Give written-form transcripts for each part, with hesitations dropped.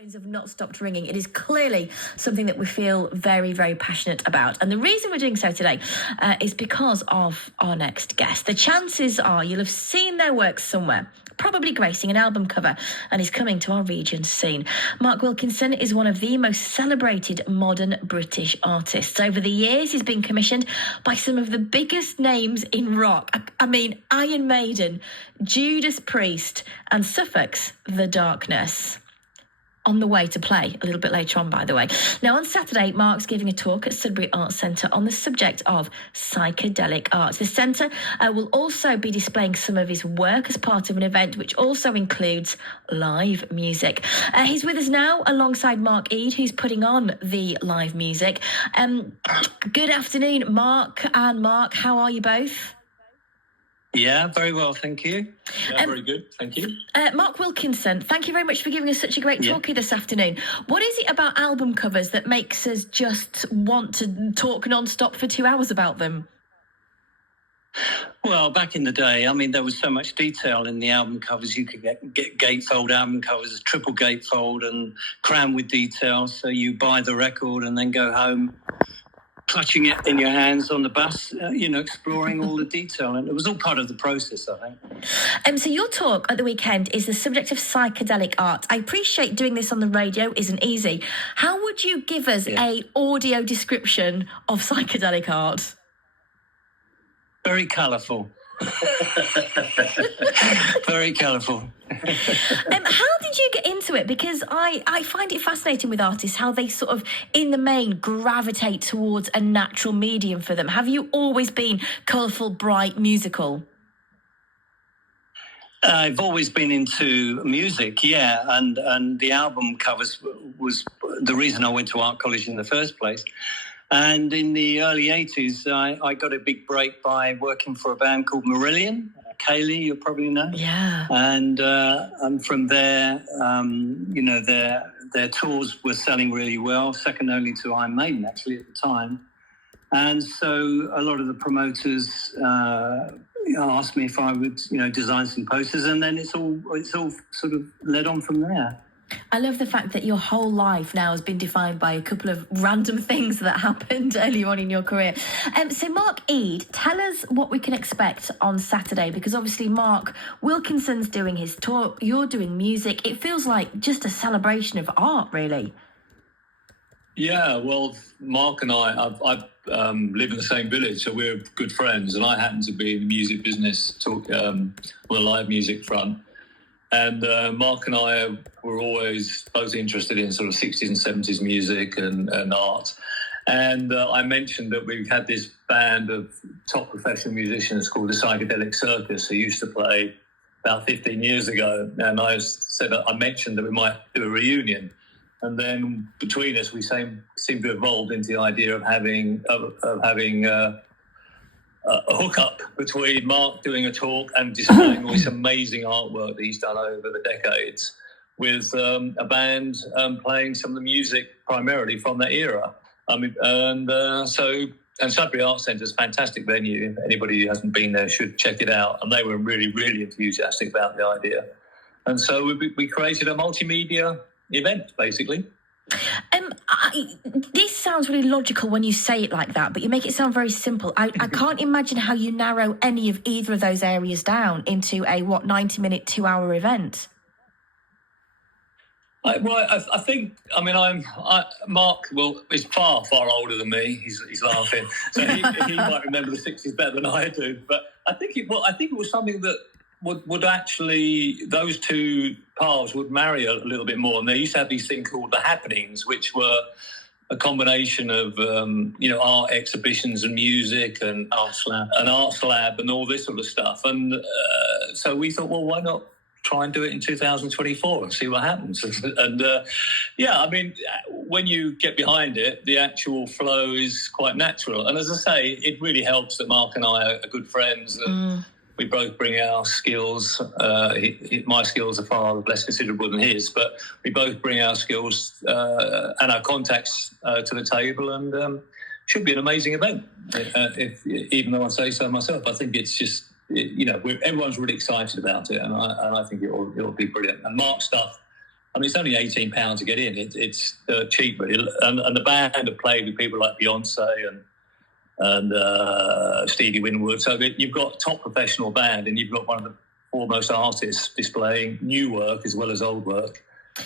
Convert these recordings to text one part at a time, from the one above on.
Phones have not stopped ringing. It is clearly something that we feel very, very passionate about. And the reason we're doing so today is because of our next guest. The chances are you'll have seen their work somewhere, probably gracing an album cover, and is coming to our region soon. Mark Wilkinson is one of the most celebrated modern British artists. Over the years, he's been commissioned by some of the biggest names in rock. I mean, Iron Maiden, Judas Priest, and Suffolk's The Darkness. On the way to play a little bit later on, by the way. Now, on Saturday, Mark's giving a talk at SUDBURY Arts Centre on the subject of psychedelic arts. The centre will also be displaying some of his work as part of an event which also includes live music. He's with us now alongside Mark Eade, who's putting on the live music. Good afternoon, Mark and Mark. How are you both? Yeah, very well, thank you. Yeah, very good, thank you. Mark Wilkinson, thank you very much for giving us such a great talk here this afternoon. What is it about album covers that makes us just want to talk non-stop for 2 hours about them? Well, back in the day, I mean, there was so much detail in the album covers. You could get gatefold album covers, triple gatefold, and crammed with detail. So you buy the record and then go home clutching it in your hands on the bus, exploring all the detail. And it was all part of the process, I think. So your talk at the weekend is the subject of psychedelic art. I appreciate doing this on the radio isn't easy. How would you give us a audio description of psychedelic art? Very colourful. Very colourful. How did you get into it? Because I find it fascinating with artists how they sort of, in the main, gravitate towards a natural medium for them. Have you always been colourful, bright, musical? I've always been into music, yeah, and the album covers was the reason I went to art college in the first place. And in the early 80s, I got a big break by working for a band called Marillion. Kaylee, you'll probably know. Yeah. And from there, their tours were selling really well, second only to Iron Maiden, actually, at the time. And so a lot of the promoters asked me if I would, design some posters, and then it's all sort of led on from there. I love the fact that your whole life now has been defined by a couple of random things that happened earlier on in your career. So Mark Eade, tell us what we can expect on Saturday, because obviously Mark Wilkinson's doing his talk, you're doing music. It feels like just a celebration of art, really. Yeah, well, Mark and I live in the same village, so we're good friends, and I happen to be in the music business, on the live music front. And Mark and I were always both interested in sort of 60s and 70s music and art. And I mentioned that we've had this band of top professional musicians called the Psychedelic Circus who used to play about 15 years ago. And I mentioned that we might do a reunion. And then between us, we seem to evolve into the idea of having a hookup between Mark doing a talk and displaying all this amazing artwork that he's done over the decades with a band playing some of the music primarily from that era. I mean, and SUDBURY Arts Centre is a fantastic venue. Anybody who hasn't been there should check it out. And they were really, really enthusiastic about the idea. And so we created a multimedia event, basically. This sounds really logical when you say it like that, but you make it sound very simple. I can't imagine how you narrow any of either of those areas down into a 90-minute, 2-hour event. I think Mark is far older than me. He's laughing, so he might remember the 60s better than I do. But I think it was something that would actually, those two paths would marry a little bit more. And they used to have these things called the happenings, which were a combination of art exhibitions and music and art slab and all this sort of stuff. And so we thought, well, why not try and do it in 2024 and see what happens? And when you get behind it, the actual flow is quite natural. And as I say, it really helps that Mark and I are good friends. And we both bring our skills. My skills are far less considerable than his, but we both bring our skills and our contacts to the table, and should be an amazing event. Even though I say so myself, I think it's just everyone's really excited about it, and I think it'll be brilliant. And Mark's stuff I mean, it's only £18 to get in. It's cheap, really. And the band have played with people like Beyonce and Stevie Winwood. So you've got a top professional band, and you've got one of the foremost artists displaying new work as well as old work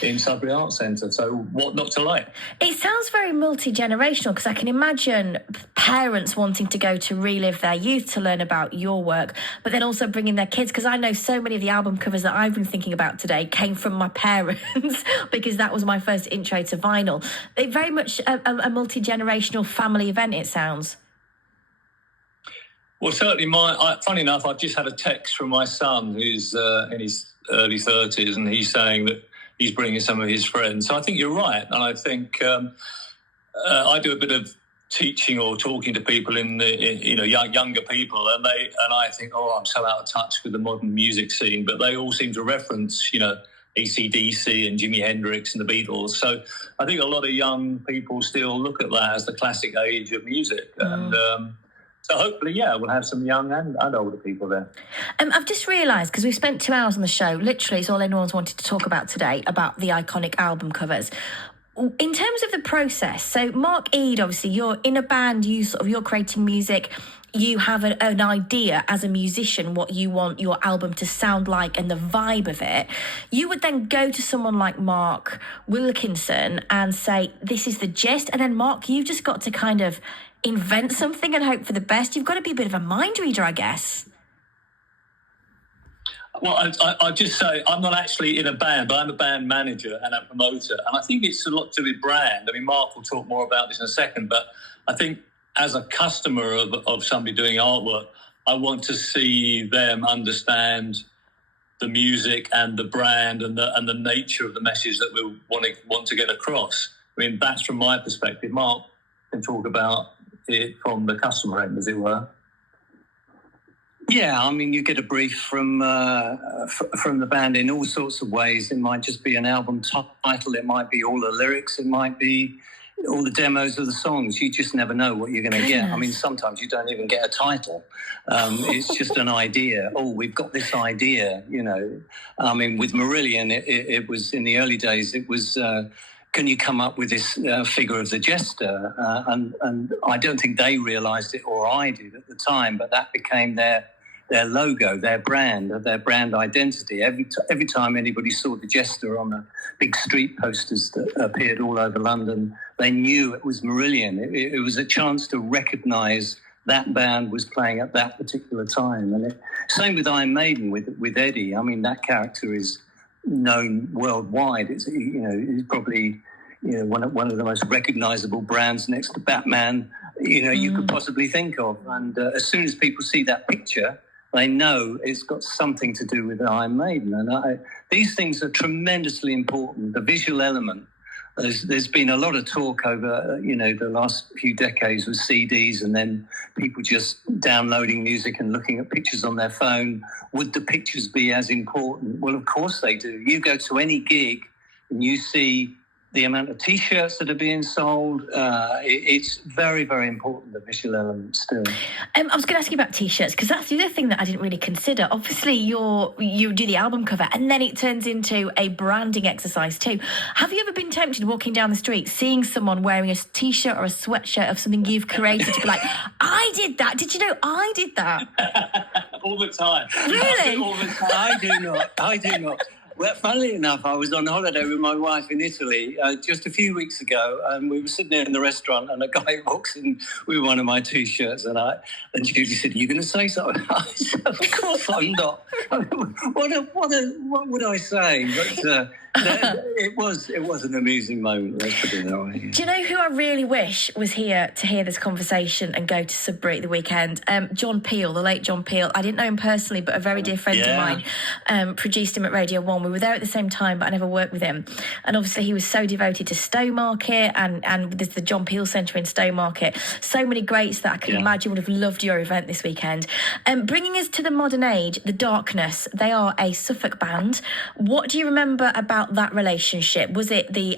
in Sudbury Arts Centre. So what not to like? It sounds very multi-generational, because I can imagine parents wanting to go to relive their youth to learn about your work, but then also bringing their kids, because I know so many of the album covers that I've been thinking about today came from my parents because that was my first intro to vinyl. It's very much a multi-generational family event, it sounds. Well, certainly funny enough, I've just had a text from my son who's in his early 30s, and he's saying that he's bringing some of his friends. So I think you're right. And I think I do a bit of teaching or talking to people younger people, and I think, I'm so out of touch with the modern music scene, but they all seem to reference, AC/DC and Jimi Hendrix and the Beatles. So I think a lot of young people still look at that as the classic age of music. And so hopefully, we'll have some young and older people there. I've just realised, because we've spent 2 hours on the show, literally it's all anyone's wanted to talk about today, about the iconic album covers. In terms of the process, so Mark Eade, obviously, you're in a band, you're creating music, you have an idea as a musician what you want your album to sound like and the vibe of it. You would then go to someone like Mark Wilkinson and say, this is the gist, and then Mark, you've just got to kind of invent something and hope for the best. You've got to be a bit of a mind reader, I guess. Well, I just say I'm not actually in a band, but I'm a band manager and a promoter. And I think it's a lot to do with brand. I mean, Mark will talk more about this in a second, but I think as a customer of somebody doing artwork, I want to see them understand the music and the brand and the nature of the message that we want to get across. I mean, that's from my perspective. Mark can talk about it from the customer end, as it were. Yeah, I mean, you get a brief from the band in all sorts of ways. It might just be an album title. It might be all the lyrics. It might be all the demos of the songs. You just never know what you're going to get. I mean, sometimes you don't even get a title. It's just an idea. Oh, we've got this idea, I mean, with Marillion, it was in the early days, it was... can you come up with this figure of the jester? And I don't think they realised it, or I did at the time, but that became their logo, their brand identity. Every time anybody saw the jester on the big street posters that appeared all over London, they knew it was Marillion. It was a chance to recognise that band was playing at that particular time. And same with Iron Maiden, with Eddie. I mean, that character is known worldwide. It's probably one of the most recognisable brands next to Batman you could possibly think of. And as soon as people see that picture, they know it's got something to do with Iron Maiden. And these things are tremendously important. The visual element. There's been a lot of talk over the last few decades with CDs, and then people just downloading music and looking at pictures on their phone. Would the pictures be as important? Well, of course they do. You go to any gig and you see the amount of T-shirts that are being sold. It's very, very important, the visual element still. I was going to ask you about T-shirts, because that's the other thing that I didn't really consider. Obviously, you do the album cover, and then it turns into a branding exercise too. Have you ever been tempted walking down the street, seeing someone wearing a T-shirt or a sweatshirt of something you've created, to be like, I did that? Did you know I did that? All the time. Really? All the time. I do not. Well, funnily enough, I was on holiday with my wife in Italy just a few weeks ago, and we were sitting there in the restaurant, and a guy walks in with one of my T-shirts, and Judy said, "Are you going to say something?" I said, "Of course I'm not." What would I say? But it was an amusing moment. Let's put it that way. Do you know who I really wish was here to hear this conversation and go to SUDBURY at the weekend? John Peel, the late John Peel. I didn't know him personally, but a very dear friend of mine produced him at Radio 1. We were there at the same time, but I never worked with him. And obviously he was so devoted to Stowmarket and there's the John Peel Centre in Stowmarket. So many greats that I can imagine would have loved your event this weekend. Bringing us to the modern age, The Darkness. They are a Suffolk band. What do you remember about that relationship? Was it the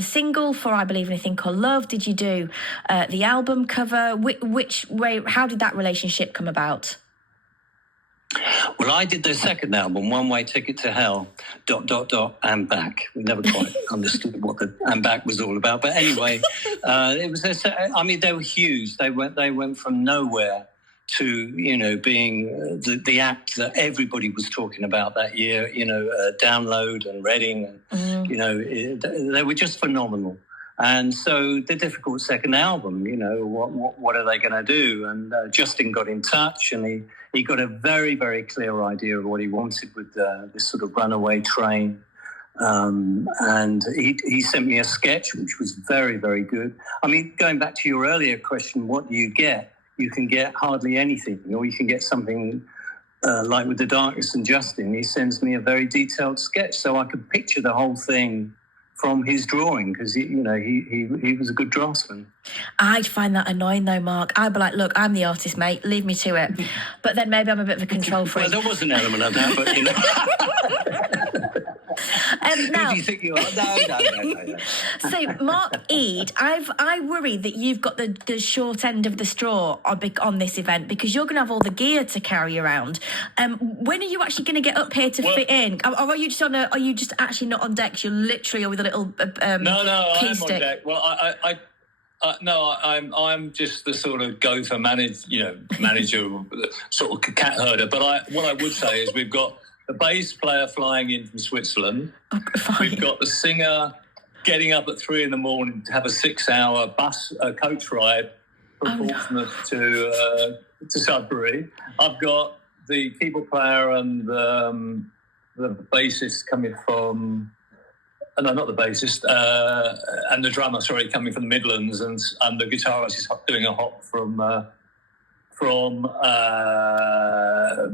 single for I Believe in a Thing Called Love? Did you do the album cover? Which way? How did that relationship come about? Well, I did their second album, One Way Ticket to Hell, ... and Back. We never quite understood what the and Back was all about. But anyway, it was. They were huge. They went from nowhere to, being the act that everybody was talking about that year. Download and Reading, and they were just phenomenal. And so the difficult second album, what are they going to do? And Justin got in touch, and he got a very, very clear idea of what he wanted with this sort of runaway train. And he sent me a sketch, which was very, very good. I mean, going back to your earlier question, what do you get? You can get hardly anything, or you can get something like with The Darkness and Justin. He sends me a very detailed sketch, so I could picture the whole thing from his drawing, because he was a good draftsman. I'd find that annoying though, Mark. I'd be like, look, I'm the artist, mate, leave me to it. But then maybe I'm a bit of a control freak. Well, there was an element of that, but now, who do you think you are? No. So, Mark Eade, I worry that you've got the short end of the straw on this event, because you're going to have all the gear to carry around. When are you actually going to get up here to fit in? Or are you just are you just actually not on deck? You're literally with a little No, key I'm stick. on deck. Well, I'm just the sort of gopher manager, sort of cat herder. But what I would say is we've got the bass player flying in from Switzerland. Oh, we've got the singer getting up at 3 a.m. to have a 6-hour coach ride from Portsmouth to Sudbury. I've got the keyboard player and the bassist coming from. No, not the bassist, and the drummer, coming from the Midlands, and the guitarist is doing a hop from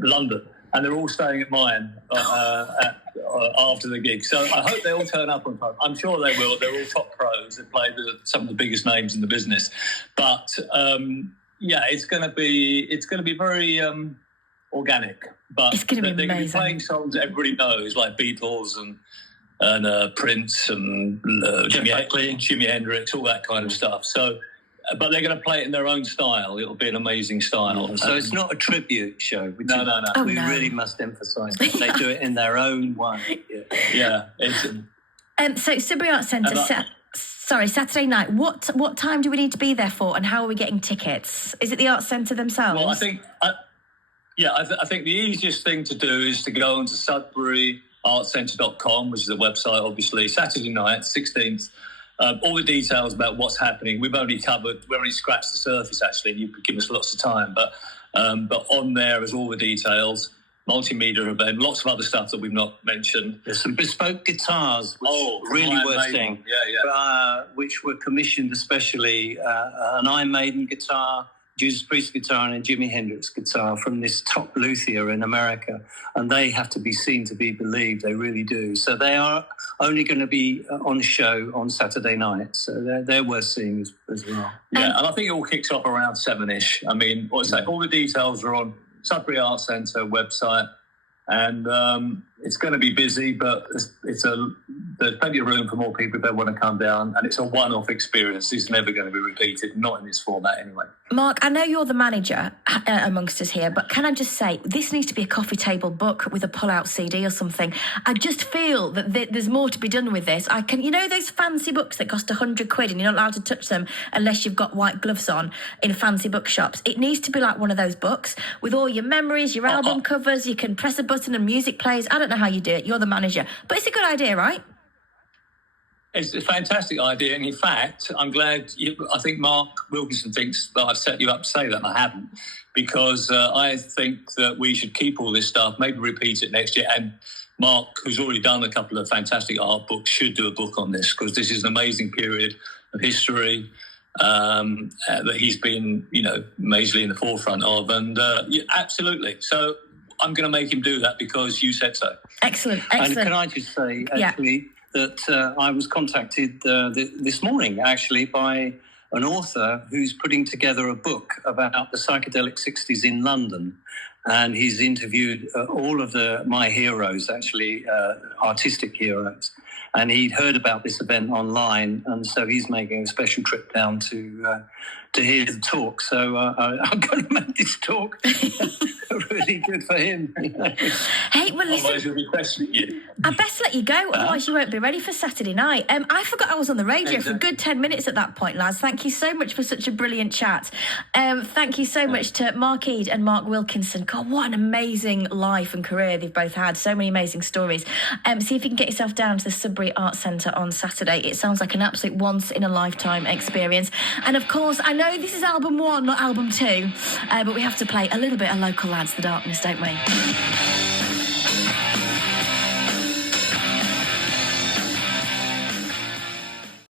London, and they're all staying at mine after the gig. So I hope they all turn up on time. I'm sure they will. They're all top pros. They play some of the biggest names in the business. But it's going to be very organic. But it's going to be they're going to be amazing. playing songs that everybody knows, like Beatles and Prince and Jimi Hendrix, all that kind of stuff. So, but they're going to play it in their own style. It'll be an amazing style. So it's not a tribute show. No. We really must emphasise that they do it in their own way. Yeah. So Sudbury Arts Centre. Saturday night. What time do we need to be there for, and how are we getting tickets? Is it the Arts Centre themselves? Well, I think the easiest thing to do is to go onto SUDBURYArtsCentre.com, which is a website, obviously. Saturday night, 16th. All the details about what's happening. We've only scratched the surface, actually, and you could give us lots of time. But on there is all the details, multimedia event, lots of other stuff that we've not mentioned. There's some bespoke guitars, which really worth seeing. Yeah. Which were commissioned especially, an Iron Maiden guitar, Judas Priest guitar, and a Jimi Hendrix guitar from this top luthier in America, and they have to be seen to be believed. They really do. So they are only going to be on the show on Saturday night, so they're worth seeing as well. Yeah, and I think it all kicks off around 7ish. I mean, all the details are on Sudbury Arts Centre website, and it's going to be busy, but there's plenty of room for more people if they want to come down, and it's a one-off experience. It's never going to be repeated, not in this format anyway. Mark, I know you're the manager amongst us here, but can I just say, this needs to be a coffee table book with a pull-out CD or something. I just feel that there's more to be done with this. Those fancy books that cost £100 and you're not allowed to touch them unless you've got white gloves on in fancy bookshops. It needs to be like one of those books with all your memories, your album covers. You can press a button and music plays. I don't know how you do it. You're the manager. But it's a good idea, right? It's a fantastic idea, and in fact, I'm glad. I think Mark Wilkinson thinks that I've set you up to say that, and I haven't, because I think that we should keep all this stuff, maybe repeat it next year. And Mark, who's already done a couple of fantastic art books, should do a book on this, because this is an amazing period of history that he's been, majorly in the forefront of, and absolutely. So I'm going to make him do that because you said so. Excellent. And can I just say, actually, that I was contacted this morning, actually, by an author who's putting together a book about the psychedelic 60s in London. And he's interviewed all of my heroes, actually, artistic heroes. and he'd heard about this event online, and so he's making a special trip down to hear the talk. So I'm going to make this talk really good for him. Hey, well, listen, Otherwise he'll be questioning you. I best let you go, otherwise you won't be ready for Saturday night. I forgot I was on the radio for a good 10 minutes at that point, lads. Thank you so much for such a brilliant chat. Thank you so much to Mark Eade and Mark Wilkinson. God, what an amazing life and career they've both had. So many amazing stories. See if you can get yourself down to the Sudbury Arts Centre on Saturday. It sounds like an absolute once-in-a-lifetime experience. And, of course, I know this is album 1, not album 2, but we have to play a little bit of Local Lads, The Darkness, don't we?